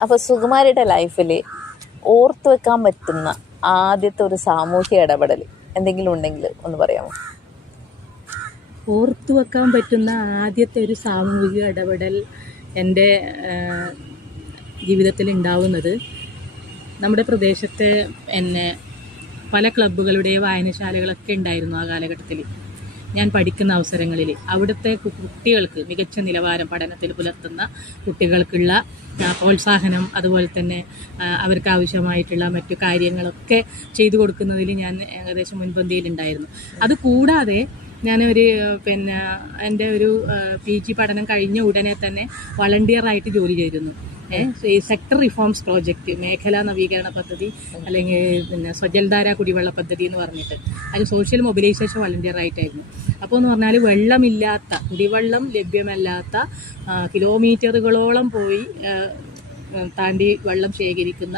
അപ്പോൾ സുകുമാരിയുടെ ലൈഫിൽ ഓർത്തു വെക്കാൻ പറ്റുന്ന ആദ്യത്തെ ഒരു സാമൂഹ്യ ഇടപെടൽ എന്തെങ്കിലും ഉണ്ടെങ്കിൽ ഒന്ന് പറയാമോ? ഓർത്തു വെക്കാൻ പറ്റുന്ന ആദ്യത്തെ ഒരു സാമൂഹിക ഇടപെടൽ എൻ്റെ ജീവിതത്തിൽ ഉണ്ടാവുന്നത് നമ്മുടെ പ്രദേശത്തെ പല ക്ലബ്ബുകളുടെ വായനശാലകളൊക്കെ ഉണ്ടായിരുന്നു ആ കാലഘട്ടത്തിൽ ഞാൻ പഠിക്കുന്ന അവസരങ്ങളിൽ. അവിടുത്തെ കുട്ടികൾക്ക് മികച്ച നിലവാരം പഠനത്തിൽ പുലർത്തുന്ന കുട്ടികൾക്കുള്ള പ്രോത്സാഹനം, അതുപോലെ തന്നെ അവർക്ക് ആവശ്യമായിട്ടുള്ള മറ്റു കാര്യങ്ങളൊക്കെ ചെയ്തു കൊടുക്കുന്നതിൽ ഞാൻ ഏകദേശം മുൻപന്തിയിലുണ്ടായിരുന്നു. അതുകൂടാതെ ഞാനൊരു എൻ്റെ ഒരു PG പഠനം കഴിഞ്ഞ ഉടനെ തന്നെ വളണ്ടിയറായിട്ട് ജോലി ചെയ്തിരുന്നു. ഈ സെക്ടർ റിഫോംസ് പ്രോജക്റ്റ്, മേഖലാ നവീകരണ പദ്ധതി, അല്ലെങ്കിൽ സ്വജൽധാര കുടിവെള്ള പദ്ധതി എന്ന് പറഞ്ഞിട്ട് അതിന് സോഷ്യൽ മൊബിലൈസേഷൻ വളണ്ടിയർ ആയിട്ടായിരുന്നു. അപ്പോൾ എന്ന് പറഞ്ഞാൽ വെള്ളമില്ലാത്ത, കുടിവെള്ളം ലഭ്യമല്ലാത്ത കിലോമീറ്ററുകളോളം പോയി താണ്ടി വെള്ളം ശേഖരിക്കുന്ന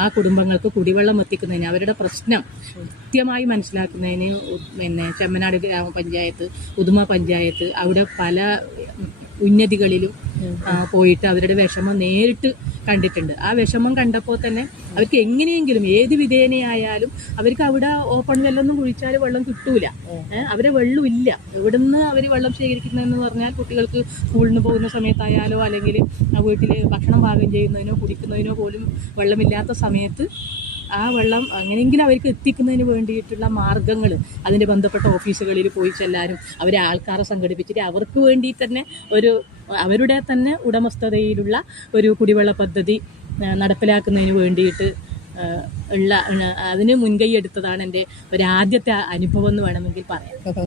ആ കുടുംബങ്ങൾക്ക് കുടിവെള്ളം എത്തിക്കുന്നതിന്, അവരുടെ പ്രശ്നം കൃത്യമായി മനസ്സിലാക്കുന്നതിന് ചെമ്മനാട് ഗ്രാമപഞ്ചായത്ത്, ഉദുമ പഞ്ചായത്ത്, അവിടെ പല ഉന്നതികളിലും പോയിട്ട് അവരുടെ വിഷമം നേരിട്ട് കണ്ടിട്ടുണ്ട്. ആ വിഷമം കണ്ടപ്പോൾ തന്നെ അവർക്ക് എങ്ങനെയെങ്കിലും ഏത് വിധേനയായാലും അവർക്ക് അവിടെ ഓപ്പൺ വെല്ലൊന്നും കുഴിച്ചാൽ വെള്ളം കിട്ടൂല. അവരെ വെള്ളമില്ല. എവിടുന്ന് അവർ വെള്ളം ശേഖരിക്കുന്നതെന്ന് പറഞ്ഞാൽ കുട്ടികൾക്ക് സ്കൂളിന് പോകുന്ന സമയത്തായാലോ അല്ലെങ്കിൽ വീട്ടിൽ ഭക്ഷണം പാകം ചെയ്യുന്നതിനോ കുടിക്കുന്നതിനോ പോലും വെള്ളമില്ലാത്ത സമയത്ത് ആ വെള്ളം എങ്ങനെയെങ്കിലും അവർക്ക് എത്തിക്കുന്നതിന് വേണ്ടിയിട്ടുള്ള മാർഗങ്ങൾ അതിൻ്റെ ബന്ധപ്പെട്ട ഓഫീസുകളിൽ പോയി ചെല്ലാനും അവരെ ആൾക്കാരെ സംഘടിപ്പിച്ചിട്ട് അവർക്ക് വേണ്ടി തന്നെ അവരുടെ തന്നെ ഉടമസ്ഥതയിലുള്ള ഒരു കുടിവെള്ള പദ്ധതി നടപ്പിലാക്കുന്നതിന് വേണ്ടിയിട്ട് അതിന് മുൻകൈ എടുത്തതാണ് എൻ്റെ ഒരു ആദ്യത്തെ അനുഭവം എന്ന് വേണമെങ്കിൽ പറയാം.